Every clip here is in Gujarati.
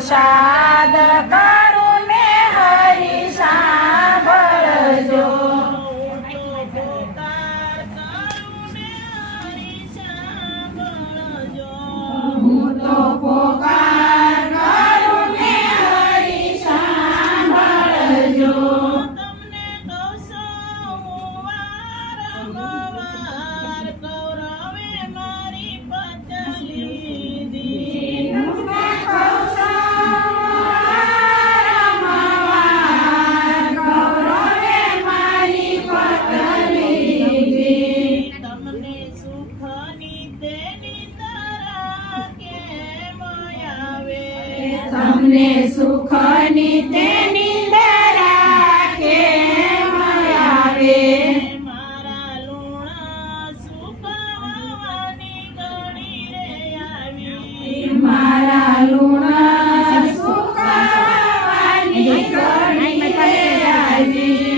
સાદ કરું ને હરી સાંભળજો. હું તો પોકાર કરું ને હરી સાંભળજો. તમને સુખની તે નિંદરા કેમ આવે? મારા લુણા સુખવાની ઘડી રે આવી. મારા લુણા સુખવાની ઘડી રે આવી.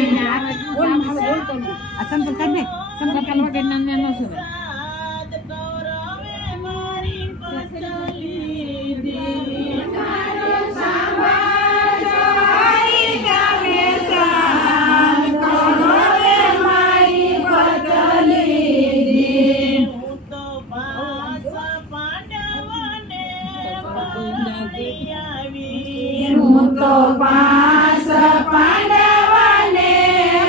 સાદ કૌરવે મારી પતલી દી. હું તો પાંચ પાંડવને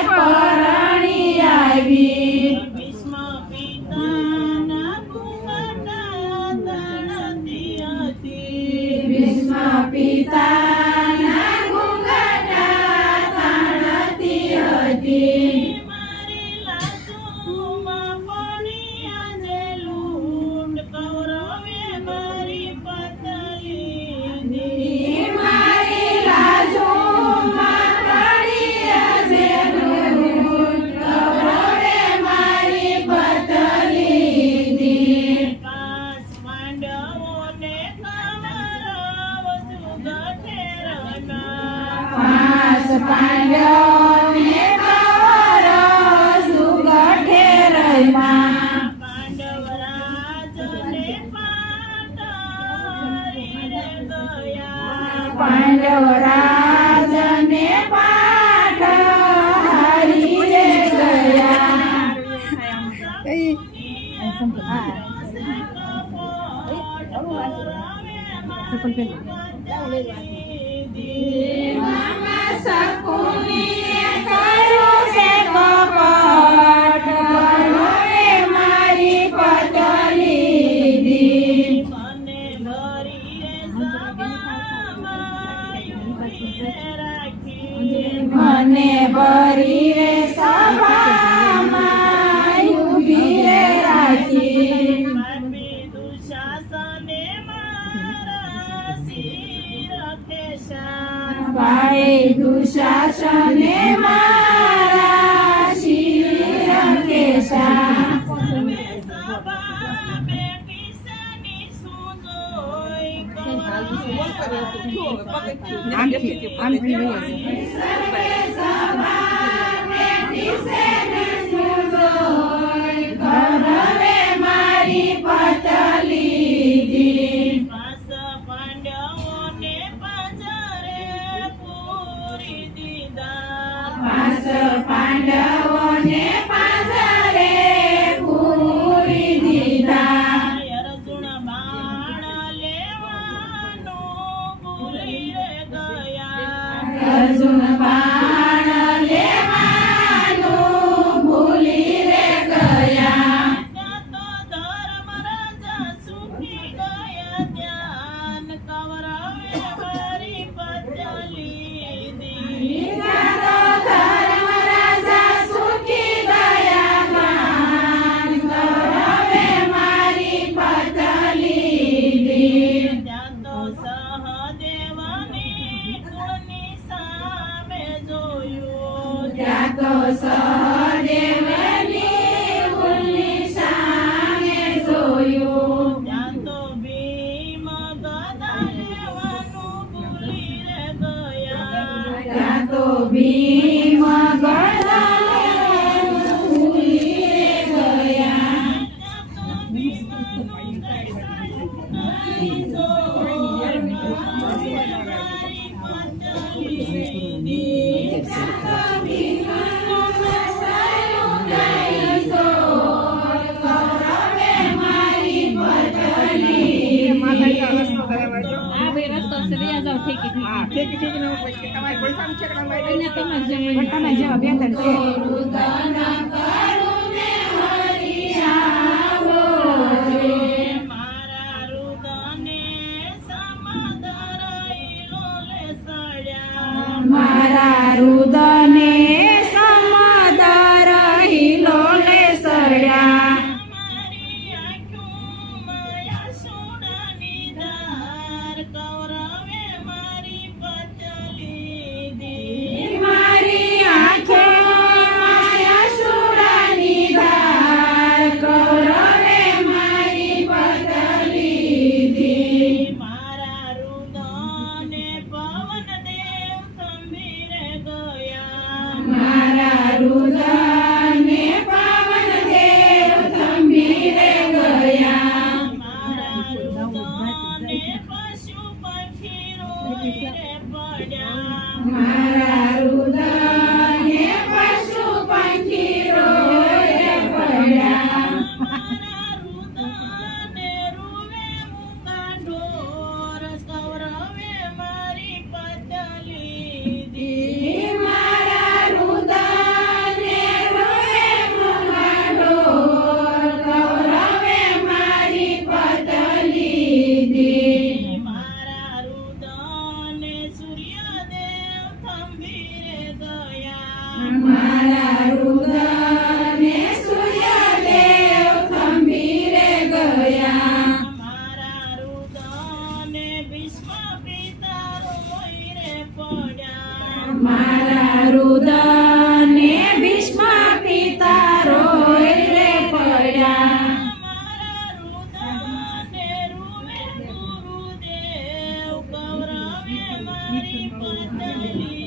પરણી આવી. ભીષ્મ પિતાના કુંવરના તણતી હતી. ભીષ્મ પિતાના ઘૂંઘટા તાણતી હતી. મારી લાજુમાં પડી આજે લૂંટ કૌરવે મારી પતલી દી. મારી લાજુમાં પડી આજે લૂંટ કૌરવે મારી પતલી દી. પાંચ પાંડવોને કૌરવ સુગઠે રમ્યા. પાંચ પાંડવોને કૌરવ સુગઠે રમ્યા. પાંડવરાજને પાટ હરી રે ગયા. પાંડવરાજને પાઠ હારી રે ગયા. મામા શકુનીએ કર્યું છે કપટ, કૌરવે મારી પતલી દી. મને ભરી રે સભામાં યુગી રાખી. મને ભરી રે સભામાં ઊભી રે રાખી. પાપી દુશાસને મારા શિર ખેંચા. ભાઈ દુશાસને મારા શિર ખેંચા. સર્વે સભા બેઠી શેની સુજોઈ. સર્વે સભા બેઠી છે ને સુજોઈ. કૌરવે મારી પતલી દી. પાંચ પાંડવોને પાંજરે પૂરી દીધા. પાંચ પાંડવોને પાંજરે પૂરી દીધા. અર્જુન બાણ લેવાનું ભૂલી રે ગયા. અર્જુન બાણ લેવાનું ભૂલી રે ગયા. ત્યાં તો ધર્મરાજા સુખી ગયા. ધ્યાન કૌરવે મારી પતલી દી. ધર્મરાજા સુખી ગયા. જ્ઞાન કૌરવે મારી પતલી દી. ત્યાં તો સહદેવની કુળની સામે જોયું. ત્યાં તો સહદેવની કુળની સામે જોયું. ત્યાં તો ભીમ ગદા લેવાનું ભૂલી રે ગયા. ત્યાં તો ભીમ ગદા લેવાનું ભૂલી રે ગયા. ત્યાં તો ભીમ ગદા લેવાનું ભૂલી રે ગયા. ભાઈ રસ્તો છે રહ્યા જાવ ઠેકી હા ઠીક ઠીક ને પછી તમારે કોઈ સારું છે કે ના ભાઈ અહીંયા તમારે જેમ તમારે જેવા બે ત્રણ છે મારા રુદને સમાધારાઈલો લે સડ્યા મારા રુદને સમાદર હિલો લે સડ્યા મારી આંખોમાં યશોદાની ધાર કૌરવે મારી પતલી દી મારી આંખોમાં યશોદાની ધાર કૌરવે મારી પતલી દી મારા રુદને પવન દેવ થંભીરે ગયા મારા રુદને પાવન દેવ થંભીરે ગયા મારા રુદને પશુ પક્ષી રોઈ રે પડ્યા મારા રુદને પશુ પંખી રોય પડ્યા મારા રુદને રૂવે મૂકા ઢોર કૌરવે મારી પતલી દી મારા રુદને રોય મુહાડો કૌરવે મારી પતલી દી મારા રુદને સૂર્યદેવ થંભીરે ગયા મારા રુદને સૂર્યદેવ થંભીરે ગયા મારા રુદને ભીષ્મ પિતા રોઈ રે પડ્યા મારા રુદને ભીષ્મ પિતા રોય રે પડ્યા મારા રુદને રૂવે ગુરુદેવ કૌરવે મારી પતલી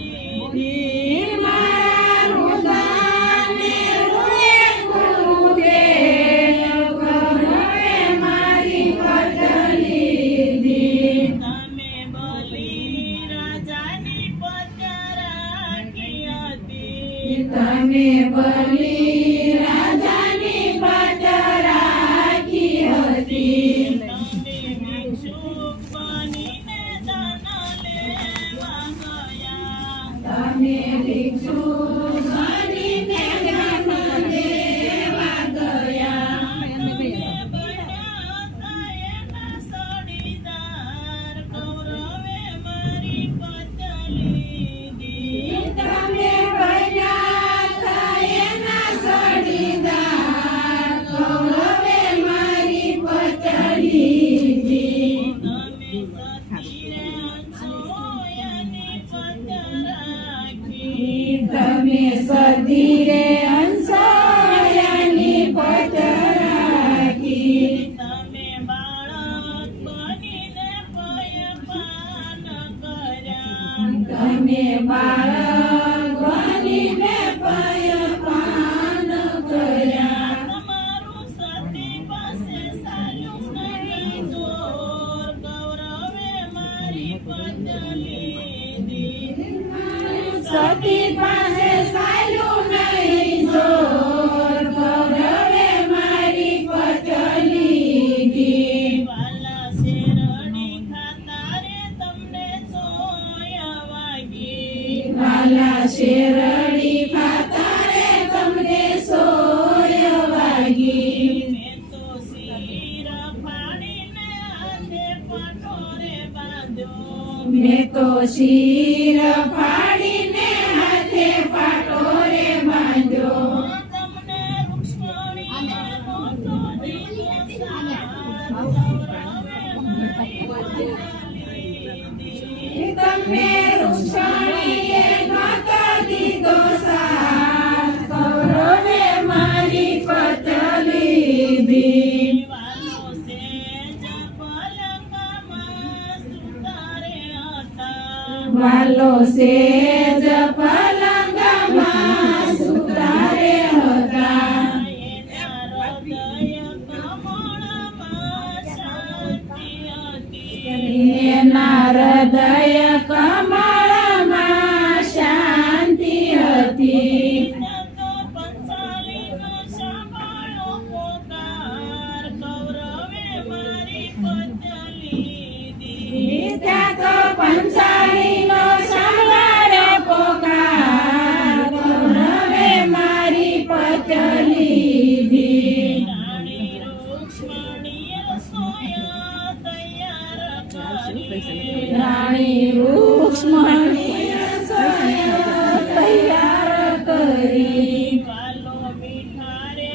દી મારા રુદને રોય ગુરુદેવ કૌરવે મારી પતલી દી તમે બલી રાજાની પત્યા રાખી હતી તમે બલી રાજાની પટ રાખી હતી તમે ભિક્ષુક બનીને દાન લેવા ગયા તમે ભિક્ષુ બનીને ધન દેવા ગયા બન્યા હતા એના સડીદાર કૌરવે મારી પતલી દી તમે બન્યા હતા એના સડીદાર કૌરવે મારી પતલી દી તમે સતીરે અંશોયાની પત રાખી તમે સદીરે અંસાયાની પટ રાખી તમે બાળક બનીને પયપાન કર્યા તમે બાળક બનીને પયપાન કર્યા તમારું સતી પાસે સાલું નહીં જોર કૌરવે મારી પતલી દી સતી પાસે સાલું નહીં જોર કૌરવે મારી પતલી દી વાલા શેરડી ખાતા રે તમને સોય વાગી વાલા શેરડી ખાતા રે તમને સોય વાગી મેં તો શિર ફાડીને હાથે પટોરે બાંધ્યો મેં તો શિર ફાડીને હાથે પાટોરે બાંધ્યો તમને રૂક્ષ્મણીએ મોટો દીધો સાથ કૌરવે મારી પતલી દી તમે રૂક્ષણીએ નહોતો દીધો સાથ કૌરવે મારી પતલી દી વાલો સેજ પલંગમાં સુતારે હતા વાલો સેજ પલંગમાં સુતારે હતા એના હૃદય કમળમાં શાંતિ હતી એના હૃદય કમળમાં શાંતિ હતી તો પંચાલીનો સાંભળો પોકાર કૌરવે મારી પતલી દી ત્યાં પંચાલીનો સાંભળે પોકાર કૌરવે મારી પત લીધી રાણી રૂક્ષ્મણીએ રસોયા તૈયાર કરી રાણી રૂક્ષ્મણીએ રસોયા તૈયાર કરી વાલો મીઠારે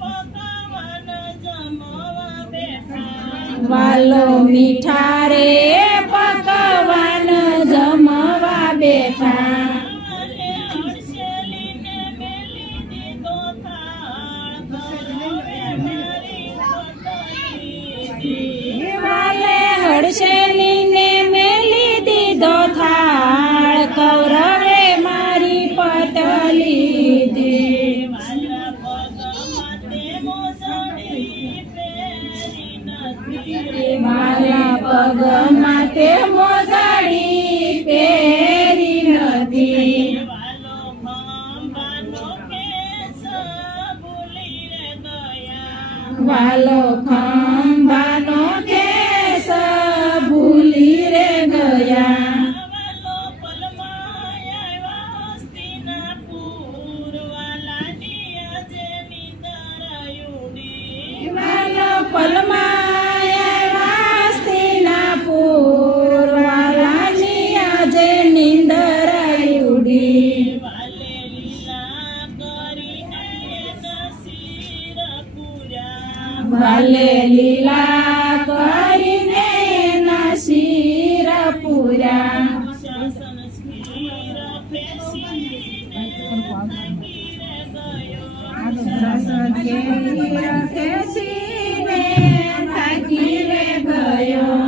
પકવાન જમવા બેઠા વાલો મીઠા રે પકવાન જમવા બેઠા અને હર્ષેલીને મેલી દીધો થાળ કૌરવે મારી પત લીધી વાલે હર્ષેલીને મેલી દીધો થાળ કૌરવે મારી પત લીધી વાલા પગમાં તે મોજડી પહેરી નથી મારા પગમાં તે મોજાડી પહેરી નથી વાલો ખંભાનો કેસ ભૂલી રે ગયા વાલો ખંભાનો કેસ ભૂલી રે ગયા વાલો પલમાં આવ્યા હસ્તિનાપુર વાલાની આજે નિંદર ઉડી વાલો પલમાં વાસ્તિનાપુર વાલાની આજે નીંદર ઉડી વાલે લીલા કરીને એના શિર પૂર્યા વાલે લીલા કરીને એના શિર પૂર્યા શાસન સ્કીર ફેસીને ગીરે ગયો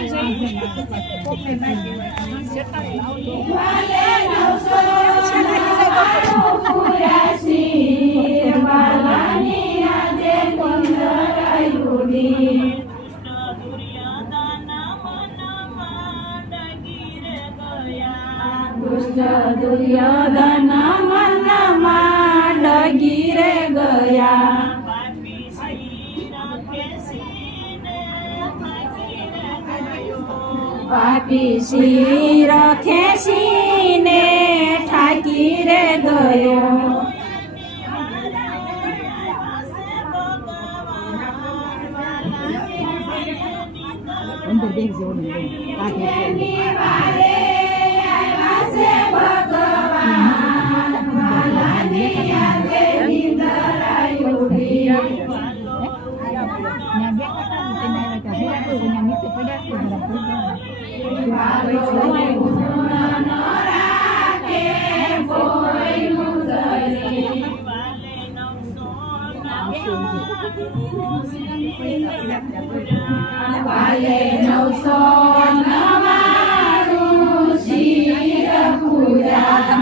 ખેંચીને થાકી રે ગયો વાલે 989 વાલે 984 વાલાની આજે નીંદર ઉડી દુષ્ટ દુર્યોધન મનમાં ડગી રે ગયા દુષ્ટ દુર્યોધન મનમાં ડગી રે ગયા પાપી શિર ખેંચીને થાકી રે ગયો વાલે 999 શિર પૂર્યા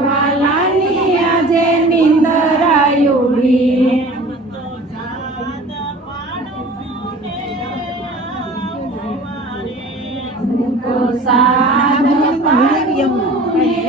વાલાની આજે નીંદર ઉડી સાધ પાડું ને